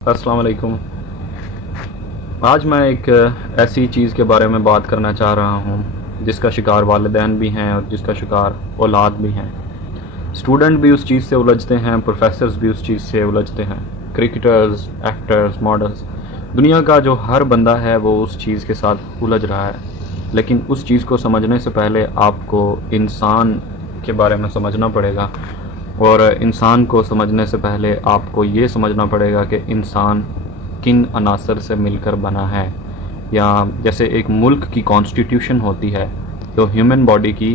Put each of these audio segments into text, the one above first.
अस्सलाम वालेकुम। आज मैं एक ऐसी चीज़ के बारे में बात करना चाह रहा हूँ जिसका शिकार वालिदैन भी हैं और जिसका शिकार औलाद भी हैं। स्टूडेंट भी उस चीज़ से उलझते हैं, प्रोफेसर्स भी उस चीज़ से उलझते हैं, क्रिकेटर्स, एक्टर्स, मॉडल्स, दुनिया का जो हर बंदा है वो उस चीज़ के साथ उलझ रहा है। लेकिन उस चीज़ को समझने से पहले आपको इंसान के बारे में समझना पड़ेगा, और इंसान को समझने से पहले आपको ये समझना पड़ेगा कि इंसान किन अनासर से मिलकर बना है। या जैसे एक मुल्क की कॉन्स्टिट्यूशन होती है, तो ह्यूमन बॉडी की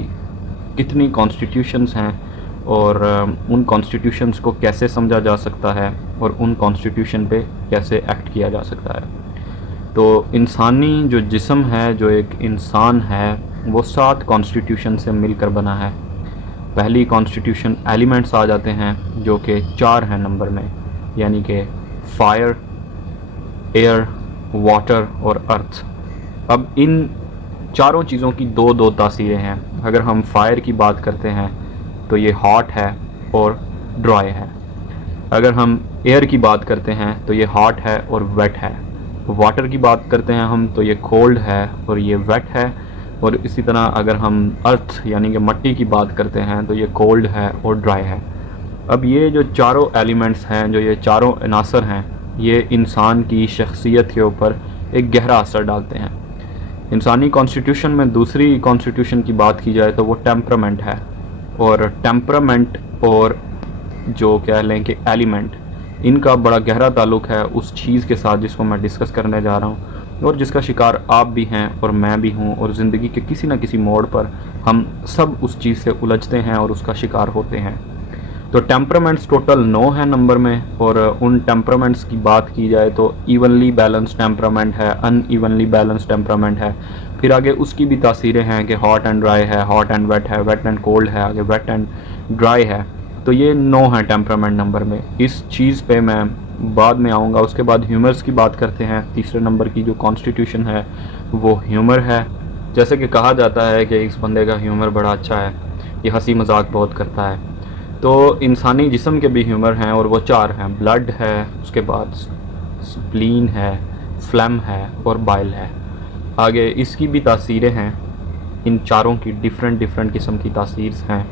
कितनी कॉन्स्टिट्यूशंस हैं, और उन कॉन्स्टिट्यूशंस को कैसे समझा जा सकता है और उन कॉन्स्टिट्यूशन पे कैसे एक्ट किया जा सकता है। तो इंसानी जो जिस्म है, जो एक इंसान है, वो 7 कॉन्स्टिट्यूशन से मिलकर बना है। पहली कॉन्स्टिट्यूशन एलिमेंट्स आ जाते हैं जो कि 4 हैं नंबर में, यानी कि फायर, एयर, वाटर और अर्थ। अब इन चारों चीज़ों की दो दो तासीरें हैं। अगर हम फायर की बात करते हैं तो ये हॉट है और ड्राई है। अगर हम एयर की बात करते हैं तो ये हॉट है और वेट है। वाटर की बात करते हैं हम तो ये कोल्ड है और ये वेट है। और इसी तरह अगर हम अर्थ यानी कि मिट्टी की बात करते हैं तो ये कोल्ड है और ड्राई है। अब ये जो चारों एलिमेंट्स हैं, जो ये चारों अनासर हैं, ये इंसान की शख्सियत के ऊपर एक गहरा असर डालते हैं। इंसानी कॉन्स्टिट्यूशन में दूसरी कॉन्स्टिट्यूशन की बात की जाए तो वो टेम्परामेंट है। और टेम्परामेंट और जो कह लें कि एलिमेंट, इनका बड़ा गहरा ताल्लुक़ है उस चीज़ के साथ जिसको मैं डिस्कस करने जा रहा हूँ, और जिसका शिकार आप भी हैं और मैं भी हूँ, और ज़िंदगी के किसी न किसी मोड़ पर हम सब उस चीज़ से उलझते हैं और उसका शिकार होते हैं। तो टेम्परामेंट्स टोटल 9 है नंबर में, और उन टेम्परामेंट्स की बात की जाए तो इवनली बैलेंस टेम्परामेंट है, अनइवनली बैलेंस टेम्परामेंट है। फिर आगे उसकी भी तासीरें हैं कि हॉट एंड ड्राई है, हॉट एंड वेट है, वेट एंड कोल्ड है, आगे वेट एंड ड्राई है। तो ये 9 है टेम्परामेंट नंबर में। इस चीज़ पे मैं बाद में आऊँगा। उसके बाद ह्यूमर्स की बात करते हैं। तीसरे नंबर की जो कॉन्स्टिट्यूशन है वो ह्यूमर है। जैसे कि कहा जाता है कि इस बंदे का ह्यूमर बड़ा अच्छा है, ये हंसी मजाक बहुत करता है। तो इंसानी जिस्म के भी ह्यूमर हैं, और वो 4 हैं। ब्लड है, उसके बाद स्प्लीन है, फ्लैम है और बाइल है। आगे इसकी भी तासीरें हैं। इन चारों की डिफरेंट डिफरेंट किस्म की तासीर हैं।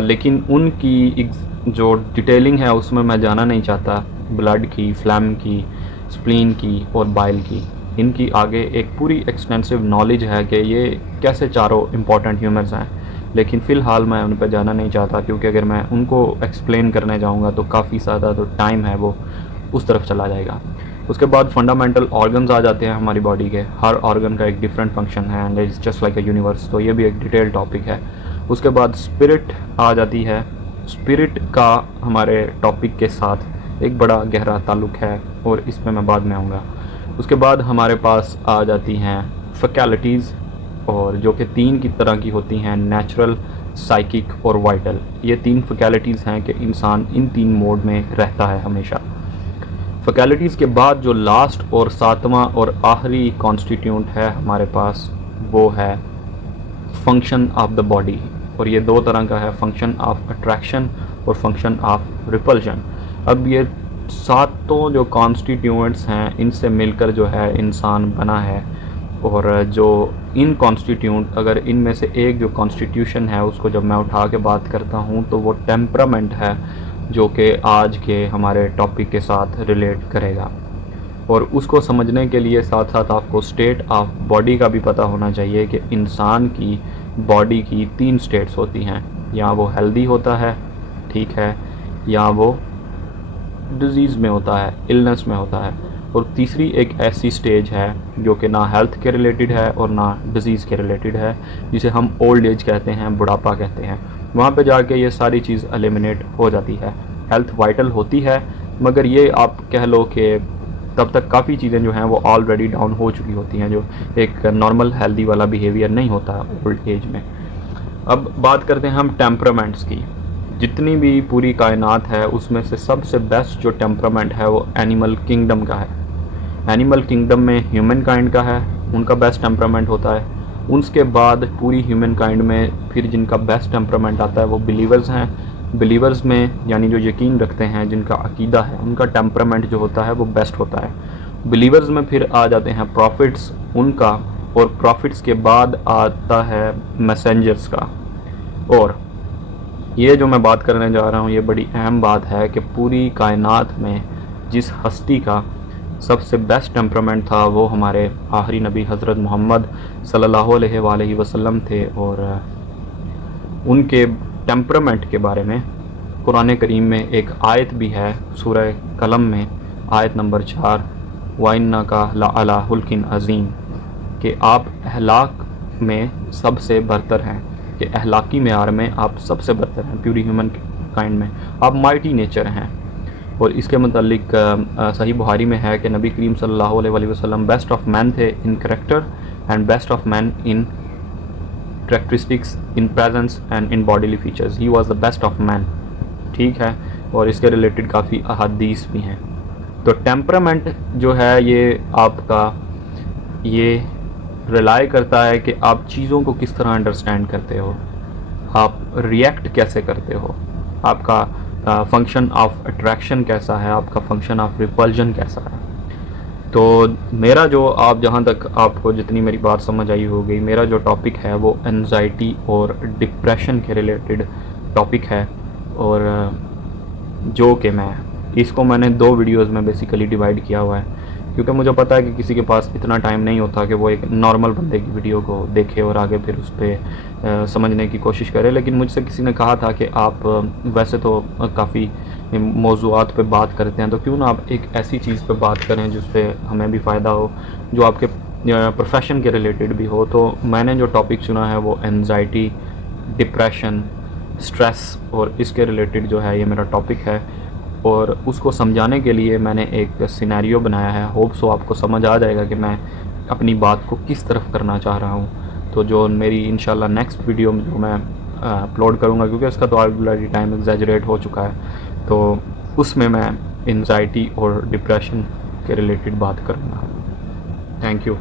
लेकिन उनकी जो डिटेलिंग है उसमें मैं जाना नहीं चाहता। ब्लड की, फ्लैम की, स्प्लीन की और बाइल की, इनकी आगे एक पूरी एक्सटेंसिव नॉलेज है कि ये कैसे चारों इंपॉर्टेंट ह्यूमर्स हैं। लेकिन फ़िलहाल मैं उन पर जाना नहीं चाहता, क्योंकि अगर मैं उनको एक्सप्लेन करने जाऊंगा तो काफ़ी ज़्यादा जो टाइम है वो उस तरफ चला जाएगा। उसके बाद फंडामेंटल ऑर्गन्स आ जाते हैं हमारी बॉडी के। हर ऑर्गन का एक डिफरेंट फंक्शन है, and it's just like a universe. तो ये भी एक डिटेल टॉपिक है। उसके बाद स्पिरिट आ जाती है। स्पिरिट का हमारे टॉपिक के साथ एक बड़ा गहरा ताल्लुक़ है, और इस पर मैं बाद में आऊँगा। उसके बाद हमारे पास आ जाती हैं फैकल्टीज़, और जो कि 3 की तरह की होती हैं, नेचुरल, साइकिक और वाइटल। ये 3 फैकल्टीज़ हैं कि इंसान इन 3 मोड में रहता है हमेशा। फैकल्टीज़ के बाद जो लास्ट और 7वां और आखिरी कॉन्स्टिट्यूंट है हमारे पास, वो है फंक्शन ऑफ द बॉडी। और ये 2 तरह का है, फंक्शन ऑफ अट्रैक्शन और फंक्शन ऑफ रिपल्शन। अब ये 7 जो कॉन्स्टिट्यूएंट्स हैं, इनसे मिलकर जो है इंसान बना है। और जो इन कॉन्स्टिट्यूंट, अगर इनमें से एक जो कॉन्स्टिट्यूशन है उसको जब मैं उठा के बात करता हूँ तो वो टेम्परामेंट है, जो कि आज के हमारे टॉपिक के साथ रिलेट करेगा। और उसको समझने के लिए साथ साथ आपको स्टेट ऑफ बॉडी का भी पता होना चाहिए कि इंसान की बॉडी की 3 स्टेट्स होती हैं। या वो हेल्दी होता है, ठीक है, या वो डिज़ीज़ में होता है, इलनेस में होता है। और तीसरी एक ऐसी स्टेज है जो कि ना हेल्थ के रिलेटेड है और ना डिज़ीज़ के रिलेटेड है, जिसे हम ओल्ड एज कहते हैं, बुढ़ापा कहते हैं। वहाँ पे जाके ये सारी चीज़ एलिमिनेट हो जाती है। हेल्थ वाइटल होती है, मगर ये आप कह लो कि तब तक काफ़ी चीज़ें जो हैं वो ऑलरेडी डाउन हो चुकी होती हैं, जो एक नॉर्मल हेल्दी वाला बिहेवियर नहीं होता है ओल्ड एज में। अब बात करते हैं हम टेम्परामेंट्स की। जितनी भी पूरी कायनात है उसमें से सबसे बेस्ट जो टेम्परामेंट है वो एनिमल किंगडम का है। एनिमल किंगडम में ह्यूमन काइंड का है, उनका बेस्ट टेम्परामेंट होता है। उसके बाद पूरी ह्यूमन काइंड में फिर जिनका बेस्ट टेम्परामेंट आता है वो बिलीवर्स हैं, बिलीवर्स में यानी जो यकीन रखते हैं, जिनका अकीदा है, उनका टेम्परामेंट जो होता है वो बेस्ट होता है। बिलीवर्स में फिर आ जाते हैं प्रॉफिट्स, उनका, और प्रॉफिट्स के बाद आता है मैसेंजर्स का। और ये जो मैं बात करने जा रहा हूँ ये बड़ी अहम बात है कि पूरी कायनात में जिस हस्ती का सबसे बेस्ट टेम्परामेंट था वो हमारे आखिरी नबी हज़रत मोहम्मद सल्लल्लाहु अलैहि वसल्लम थे। और उनके टेम्परामेंट के बारे में कुरान करीम में एक आयत भी है, सूरह कलम में आयत नंबर 4, वाइन्ना का अला हुल्किन अज़ीम, कि आप अहलाक में सबसे बरतर हैं, कि अहलाकी मेयार में आप सबसे बरतर हैं, प्यूरी ह्यूमन काइंड में आप माइटी नेचर हैं। और इसके मुतालिक सही बुहारी में है कि नबी करीम सल्लल्लाहु अलैहि वसल्लम बेस्ट ऑफ मैन थे in character and best of man in characteristics, in presence and in bodily features. He was the best of man. ठीक है, और इसके रिलेटेड काफ़ी अहादीस भी हैं। तो टेम्परामेंट जो है ये आपका ये रिलाई करता है कि आप चीज़ों को किस तरह अंडरस्टैंड करते हो, आप रिएक्ट कैसे करते हो, आपका फंक्शन ऑफ अट्रैक्शन कैसा है, आपका फंक्शन ऑफ रिपल्जन कैसा है। तो मेरा जो, आप जहाँ तक आपको जितनी मेरी बात समझ आई होगी, मेरा जो टॉपिक है वो एंजाइटी और डिप्रेशन के रिलेटेड टॉपिक है। और जो कि मैंने 2 वीडियोस में बेसिकली डिवाइड किया हुआ है, क्योंकि मुझे पता है कि किसी के पास इतना टाइम नहीं होता कि वो एक नॉर्मल बंदे की वीडियो को देखे और आगे फिर उस पर समझने की कोशिश करे। लेकिन मुझसे किसी ने कहा था कि आप वैसे तो काफ़ी मौज़ूआत पे बात करते हैं, तो क्यों ना आप एक ऐसी चीज़ पे बात करें जिस पे हमें भी फ़ायदा हो, जो आपके प्रोफेशन के रिलेटेड भी हो। तो मैंने जो टॉपिक चुना है वो एंजाइटी, डिप्रेशन, स्ट्रेस और इसके रिलेटेड जो है ये मेरा टॉपिक है। और उसको समझाने के लिए मैंने एक सिनेरियो बनाया है। होप सो आपको समझ आ जाएगा कि मैं अपनी बात को किस तरफ करना चाह रहा हूँ। तो जो मेरी इंशाल्लाह नेक्स्ट वीडियो में जो मैं अपलोड करूँगा, क्योंकि इसका तो ऑलरेडी टाइम एग्जैजरेट हो चुका है, तो उसमें मैं एंजाइटी और डिप्रेशन के रिलेटेड बात करूँगा। Thank you.